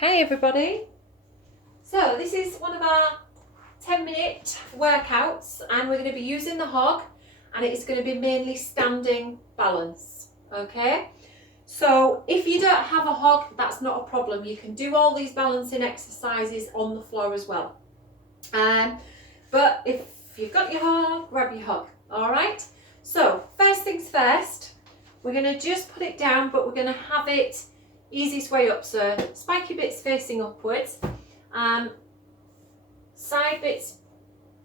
Hi everybody. So this is one of our 10-minute workouts and we're going to be using the hog and it's going to be mainly standing balance. Okay, so if you don't have a hog, that's not a problem. You can do all these balancing exercises on the floor as well. But if you've got your hog, grab your hog. Alright, so first things first, we're going to just put it down, but we're going to have it easiest way up, so spiky bits facing upwards, side bits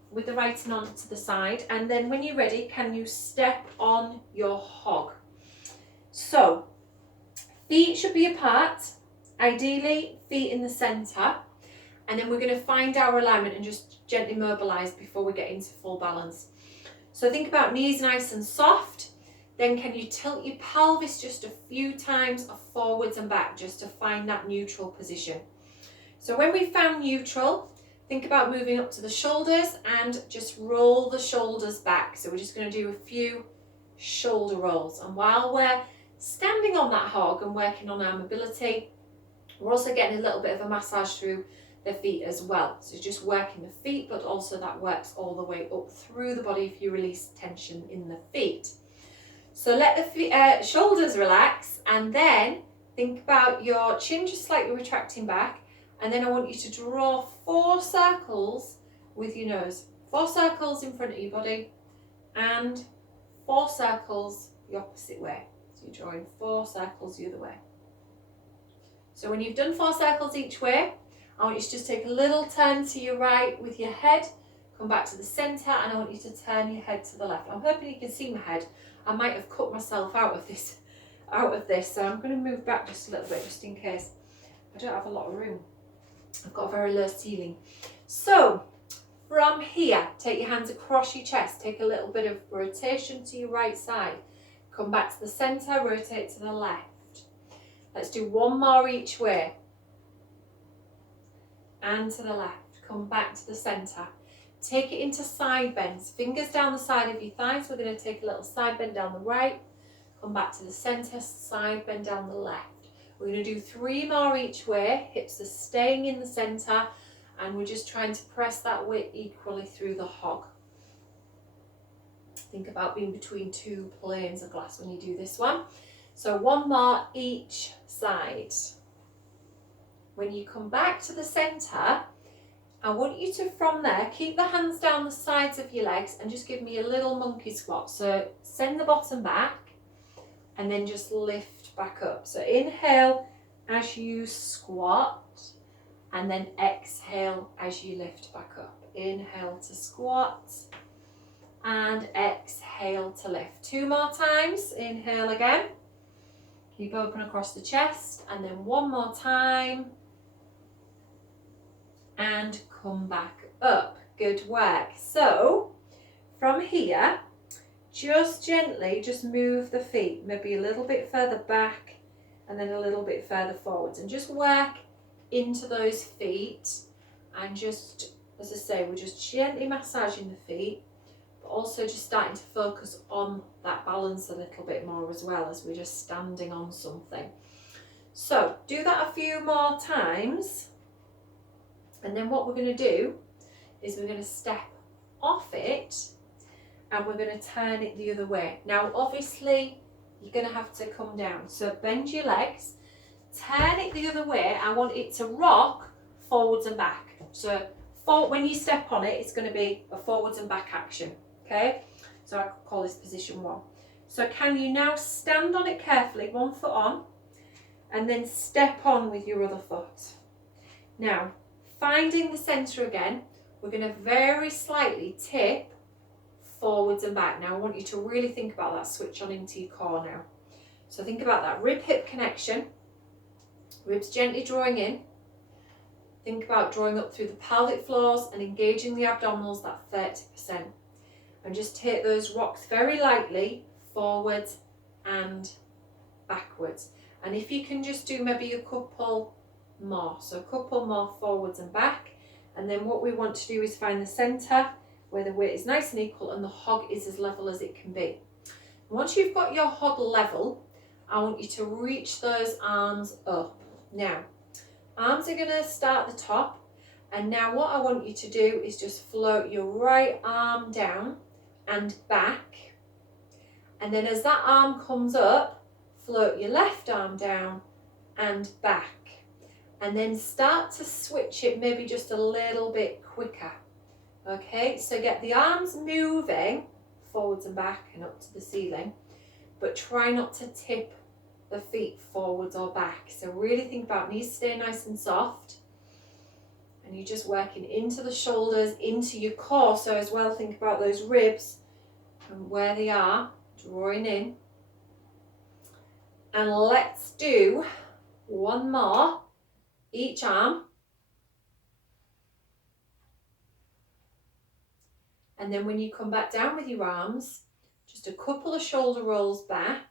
with the writing on to the side, and then when you're ready, can you step on your hog? So feet should be apart, ideally feet in the centre, and then we're going to find our alignment and just gently mobilise before we get into full balance. So think about knees nice and soft. Then can you tilt your pelvis just a few times forwards and back just to find that neutral position. So when we've found neutral, think about moving up to the shoulders and just roll the shoulders back. So we're just going to do a few shoulder rolls. And while we're standing on that hog and working on our mobility, we're also getting a little bit of a massage through the feet as well. So just working the feet, but also that works all the way up through the body if you release tension in the feet. So let the shoulders relax, and then think about your chin just slightly retracting back, and then I want you to draw 4 circles with your nose. 4 circles in front of your body and 4 circles the opposite way. So you're drawing 4 circles the other way. So when you've done 4 circles each way, I want you to just take a little turn to your right with your head, come back to the centre, and I want you to turn your head to the left. I'm hoping you can see my head. I might have cut myself out of this, so I'm going to move back just a little bit just in case. I don't have a lot of room. I've got a very low ceiling. So from here, take your hands across your chest, take a little bit of rotation to your right side, come back to the centre, rotate to the left. Let's do 1 more each way. And to the left, come back to the centre. Take it into side bends, fingers down the side of your thighs. We're going to take a little side bend down the right, come back to the centre, side bend down the left. We're going to do 3 more each way, hips are staying in the centre, and we're just trying to press that weight equally through the hog. Think about being between 2 planes of glass when you do this one. So 1 more each side. When you come back to the centre, I want you to, from there, keep the hands down the sides of your legs and just give me a little monkey squat. So send the bottom back and then just lift back up. So inhale as you squat and then exhale as you lift back up. Inhale to squat and exhale to lift. 2 more times. Inhale again. Keep open across the chest, and then 1 more time. And come back up. Good work. So from here, just gently just move the feet, maybe a little bit further back and then a little bit further forwards, and just work into those feet. And just, as I say, we're just gently massaging the feet, but also just starting to focus on that balance a little bit more as well, as we're just standing on something. So do that a few more times. And then what we're going to do is we're going to step off it and we're going to turn it the other way. Now obviously you're going to have to come down. So bend your legs, turn it the other way. I want it to rock forwards and back. So when you step on it, it's going to be a forwards and back action. Okay, so I call this position 1. So can you now stand on it carefully, 1 foot on, and then step on with your other foot. Now, finding the centre again, we're going to very slightly tip forwards and back. Now I want you to really think about that switch on into your core now. So think about that rib-hip connection, ribs gently drawing in. Think about drawing up through the pelvic floors and engaging the abdominals, that 30%. And just take those rocks very lightly forwards and backwards. And if you can just do maybe a couple more, so a couple more forwards and back, and then what we want to do is find the centre where the weight is nice and equal and the hog is as level as it can be. Once you've got your hog level, I want you to reach those arms up. Now Arms are going to start at the top. And now what I want you to do is just float your right arm down and back. And then as that arm comes up, float your left arm down and back. And then start to switch it maybe just a little bit quicker. Okay, so get the arms moving forwards and back and up to the ceiling, but try not to tip the feet forwards or back. So really think about knees stay nice and soft. And you're just working into the shoulders, into your core. So as well, think about those ribs and where they are, drawing in. And let's do one more, each arm. And then when you come back down with your arms, just a couple of shoulder rolls back.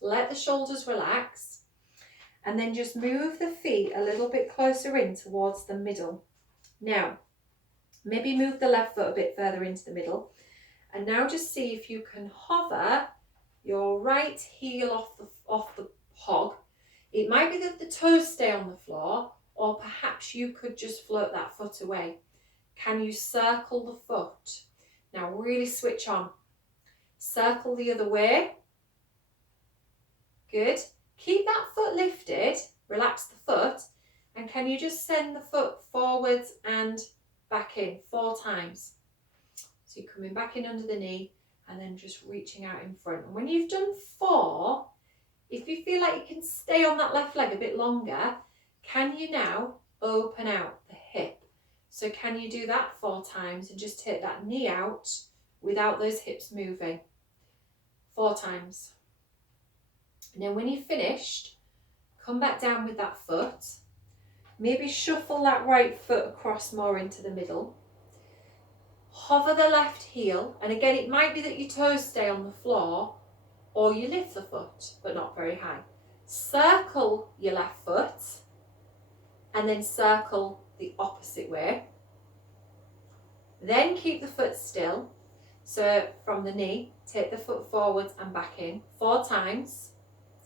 Let the shoulders relax. And then just move the feet a little bit closer in towards the middle. Now, maybe move the left foot a bit further into the middle. And now just see if you can hover your right heel off the hog. It might be that the toes stay on the floor, or perhaps you could just float that foot away. Can you circle the foot? Now really switch on. Circle the other way. Good. Keep that foot lifted, relax the foot, and can you just send the foot forwards and back in 4 times? So you're coming back in under the knee and then just reaching out in front. And when you've done 4, if you feel like you can stay on that left leg a bit longer, can you now open out the hip? So can you do that 4 times and just take that knee out without those hips moving? 4 times. And then when you've finished, come back down with that foot. Maybe shuffle that right foot across more into the middle. Hover the left heel. And again, it might be that your toes stay on the floor or you lift the foot, but not very high. Circle your left foot and then circle the opposite way. Then keep the foot still. So from the knee, take the foot forwards and back in 4 times.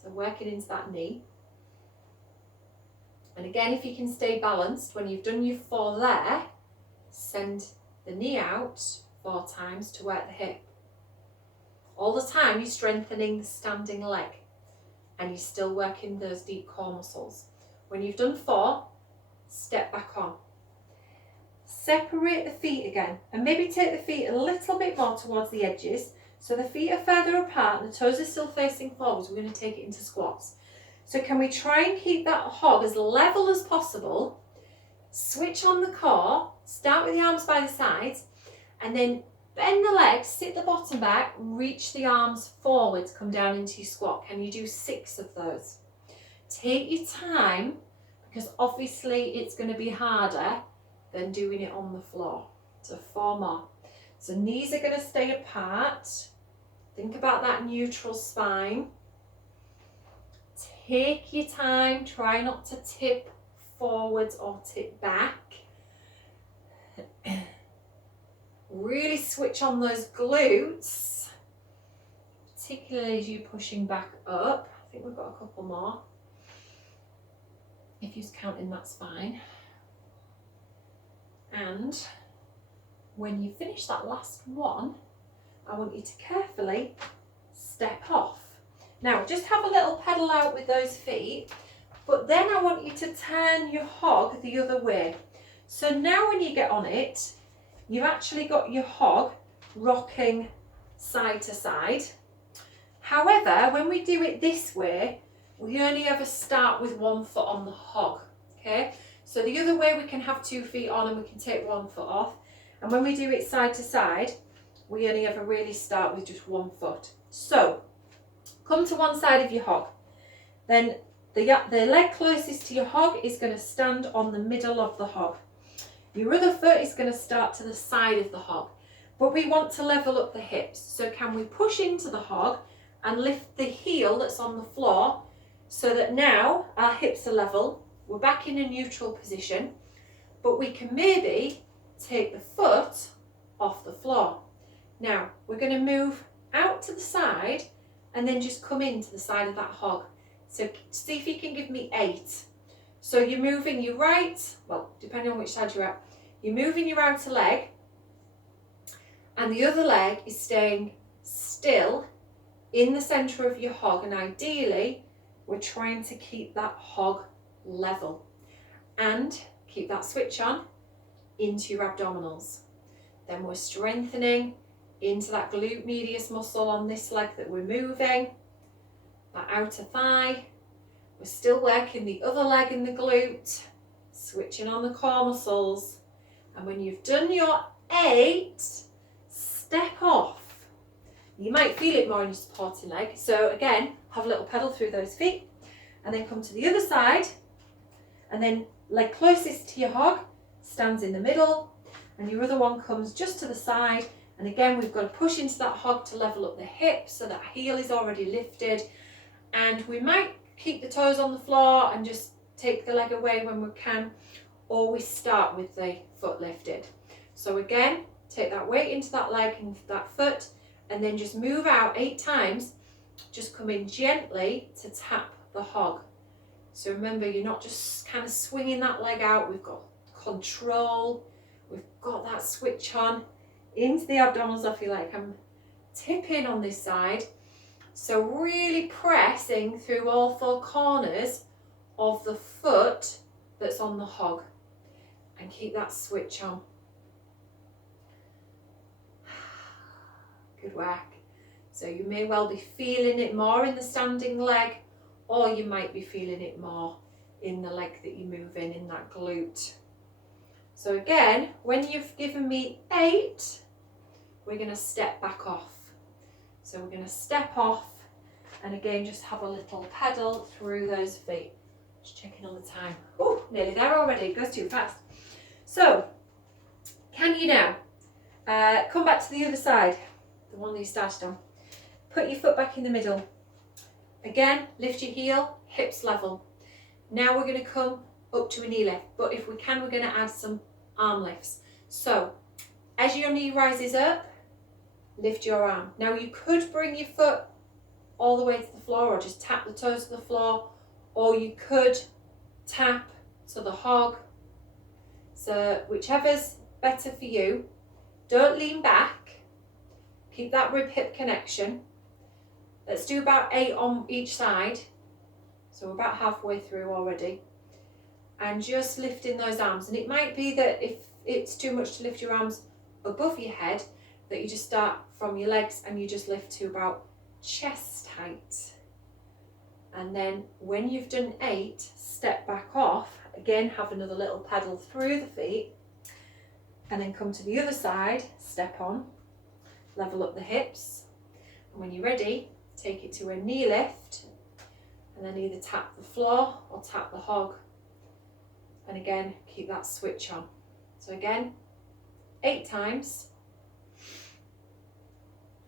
So working into that knee. And again, if you can stay balanced, when you've done your 4 there, send the knee out 4 times to work the hip. All the time you're strengthening the standing leg and you're still working those deep core muscles. When you've done 4, step back on. Separate the feet again and maybe take the feet a little bit more towards the edges. So the feet are further apart and the toes are still facing forwards. We're going to take it into squats. So can we try and keep that hog as level as possible? Switch on the core, start with the arms by the sides, and then bend the legs, sit the bottom back, reach the arms forwards, come down into your squat. Can you do 6 of those? Take your time, because obviously it's going to be harder than doing it on the floor. So 4 more. So knees are going to stay apart. Think about that neutral spine. Take your time, try not to tip forwards or tip back. Really switch on those glutes, particularly as you're pushing back up. I think we've got a couple more. If you're counting, that's fine. And when you finish that last one, I want you to carefully step off. Now, just have a little pedal out with those feet, but then I want you to turn your hog the other way. So now when you get on it, you've actually got your hog rocking side to side. However, when we do it this way, we only ever start with 1 foot on the hog, okay? So the other way we can have 2 feet on and we can take 1 foot off. And when we do it side to side, we only ever really start with just 1 foot. So come to one side of your hog. Then the leg closest to your hog is going to stand on the middle of the hog. Your other foot is going to start to the side of the hog. But we want to level up the hips. So can we push into the hog and lift the heel that's on the floor so that now our hips are level. We're back in a neutral position. But we can maybe take the foot off the floor. Now we're going to move out to the side and then just come into the side of that hog. So see if you can give me 8. So you're moving your right, well, depending on which side you're at, you're moving your outer leg, and the other leg is staying still in the centre of your hog, and ideally we're trying to keep that hog level and keep that switch on into your abdominals. Then we're strengthening into that glute medius muscle on this leg that we're moving, that outer thigh. We're still working the other leg in the glute, switching on the core muscles. And when you've done your 8, step off. You might feel it more in your supporting leg. So again, have a little pedal through those feet and then come to the other side, and then leg closest to your hog stands in the middle, and your other one comes just to the side. And again, we've got to push into that hog to level up the hips so that heel is already lifted. And we might keep the toes on the floor and just take the leg away when we can, or we start with the foot lifted. So again, take that weight into that leg and that foot, and then just move out 8 times. Just come in gently to tap the hog. So remember, you're not just kind of swinging that leg out. We've got control. We've got that switch on into the abdominals. I feel like I'm tipping on this side. So really pressing through all 4 corners of the foot that's on the hog, and keep that switch on. Good work. So you may well be feeling it more in the standing leg, or you might be feeling it more in the leg that you're moving, in that glute. So again, when you've given me 8, we're going to step back off. So we're going to step off, and again, just have a little pedal through those feet. Just checking on the time. Oh, nearly there already. It goes too fast. So, can you now come back to the other side, the one that you started on. Put your foot back in the middle. Again, lift your heel, hips level. Now we're going to come up to a knee lift, but if we can, we're going to add some arm lifts. So, as your knee rises up, lift your arm. Now you could bring your foot all the way to the floor, or just tap the toes to the floor, or you could tap to the hog. So whichever's better for you. Don't lean back. Keep that rib hip connection. Let's do about 8 on each side. So we're about halfway through already. And just lifting those arms. And it might be that if it's too much to lift your arms above your head, that you just start from your legs and you just lift to about chest height. And then when you've done 8, step back off. Again, have another little pedal through the feet. And then come to the other side, step on, level up the hips. And when you're ready, take it to a knee lift. And then either tap the floor or tap the hog. And again, keep that switch on. So again, 8 times.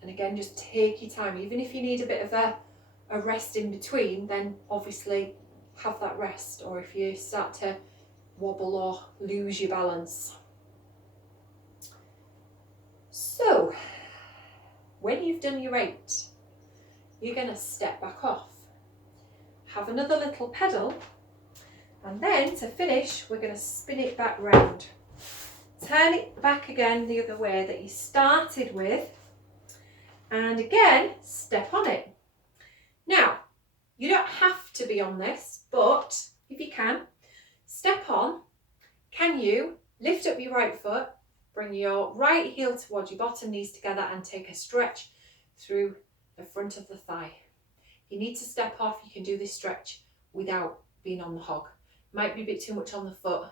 And again, just take your time. Even if you need a bit of a rest in between, then obviously have that rest. Or if you start to wobble or lose your balance. So, when you've done your 8, you're going to step back off. Have another little pedal. And then to finish, we're going to spin it back round. Turn it back again the other way that you started with. And again, step on it. Now, you don't have to be on this, but if you can, step on. Can you lift up your right foot, bring your right heel towards your bottom knees together and take a stretch through the front of the thigh. If you need to step off, you can do this stretch without being on the hog. Might be a bit too much on the foot.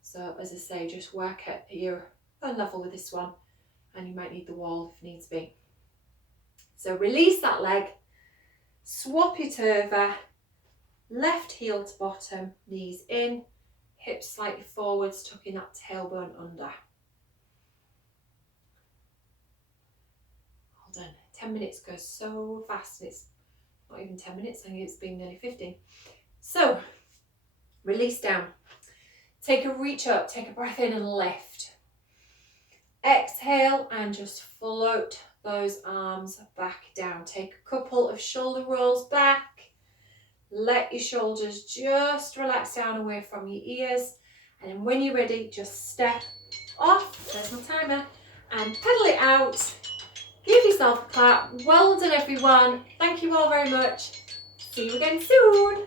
So as I say, just work at your own level with this one, and you might need the wall if needs be. So release that leg, swap it over, left heel to bottom, knees in, hips slightly forwards, tucking that tailbone under. Hold on, 10 minutes goes so fast, it's not even 10 minutes, I think it's been nearly 15. So, release down. Take a reach up, take a breath in and lift. Exhale and just float those arms back down. Take a couple of shoulder rolls back. Let your shoulders just relax down away from your ears. And then when you're ready, just step off, there's my timer, and pedal it out. Give yourself a clap. Well done, everyone. Thank you all very much. See you again soon.